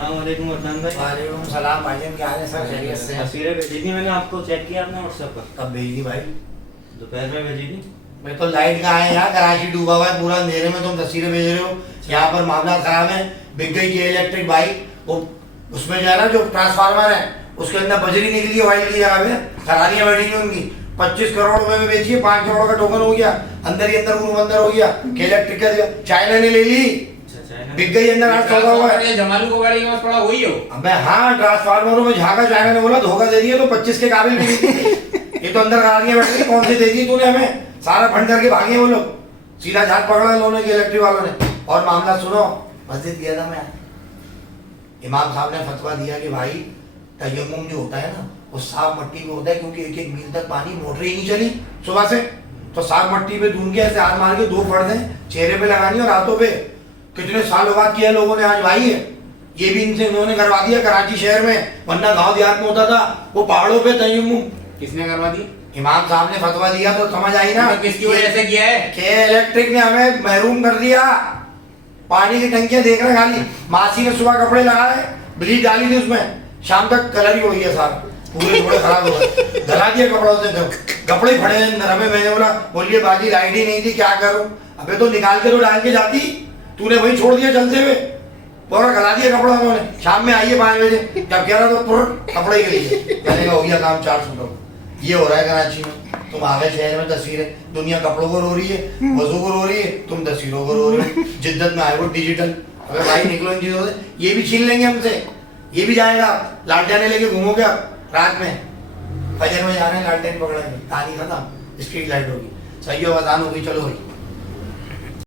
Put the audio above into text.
अस्सलाम वालेकुम अदनान भाई। वालेकुम सलाम भाईजान, क्या हाल है सर? खैरियत से? तस्वीरें भेजी थी मैंने आपको, चेक किया आपने व्हाट्सएप पर? कब भेजी थी भाई? दोपहर में भेजी थी। मैं तो लाइट कहाँ है यार, कराची डूबा हुआ है पूरा, अंधेरे में तुम तस्वीरें भेज रहे हो। यहाँ पर मामला खराब है, बिक गई ये इलेक्ट्रिक बाइक। वो उसमें जो है ना, जो ट्रांसफार्मर है उसके अंदर बजरी निकली है ऑयल की जगह पे, खरारियाँ बैठी हुई उनकी। 25 करोड़ रुपए में बेची है, 5 करोड़ का टोकन हो गया, अंदर ही अंदर रूम अंदर हो गया। इलेक्ट्रिक का चाइना ने ले ली, बिक गई, अंदर आज सौदा हुआ है। जमालू को गाड़ी के पास पड़ा वही हो। अबे हाँ, ट्रांसफार्मरों में झाका चाइना ने बोला धोखा दे दिया तो 25 के काबिल भी नहीं थी। ये तो अंदर गाड़ियां बैठ गई, कौन सी दे दी तूने हमें? सारा फंड करके भागे वो लोग, सीधा झाक पकड़ा लोगों के इलेक्ट्रिक वालों ने। और मामला सुनो, मस्जिद गया था मैं, इमाम साहब ने फतवा दिया कि भाई तयम्मुम जो होता है ना वो साफ मट्टी पे होता है, क्योंकि एक एक मील तक पानी मोटर ही नहीं चली सुबह से, तो साफ मट्टी पे धुन के ऐसे हाथ मार के 2 फर्दें चेहरे पे लगानी और हाथों पे। कितने सालों बाद किया लोगों ने, आज भाई है ये भी इनसे उन्होंने करवा दिया कराची शहर में, वरना गांव देहात में होता था वो पहाड़ों पे तयम्मुम। किसने करवा दी? इमाम साहब ने फतवा दिया तो समझ आई ना, तो किसकी वजह से किया है? के इलेक्ट्रिक ने हमें महरूम कर दिया। पानी की टंकियां देख रहे खाली, मासी ने सुबह कपड़े लगाए, ब्लीच डाली थी उसमें, शाम तक कलर ही हो गया सारा, पूरे थोड़े खराब हो गए, धरा दिया कपड़ों से, कपड़े फटे अंदर। हमें मैंने बोला, बोलिए बाजी लाइट ही नहीं थी, क्या करूं? अबे तो निकाल के तो डाल के जाती, तूने वही छोड़ दिया चलते हुए, पूरा गला दिया कपड़ा उन्होंने। शाम में आइए 5 बजे, जब कह रहा तो पूरा कपड़े के लिए मैंने कहा हो गया काम 400 का। ये हो रहा है कराची में। तुम आ गए शहर में, तस्वीरें, दुनिया कपड़ों को रो रही है, वजू को रो रही है, तुम तस्वीरों को रो रहे हो। जिद्दत में आए वो डिजिटल। अबे भाई निकलो इन चीजों से, ये भी छीन लेंगे हमसे, ये भी जाएगा। लालटेन लेके घूमोगे आप रात में, फजर में जा रहे हैं लालटेन पकड़ेंगे, कहानी खत्म, स्ट्रीट लाइट होगी, सही हो, अजान होगी, चलो भाई।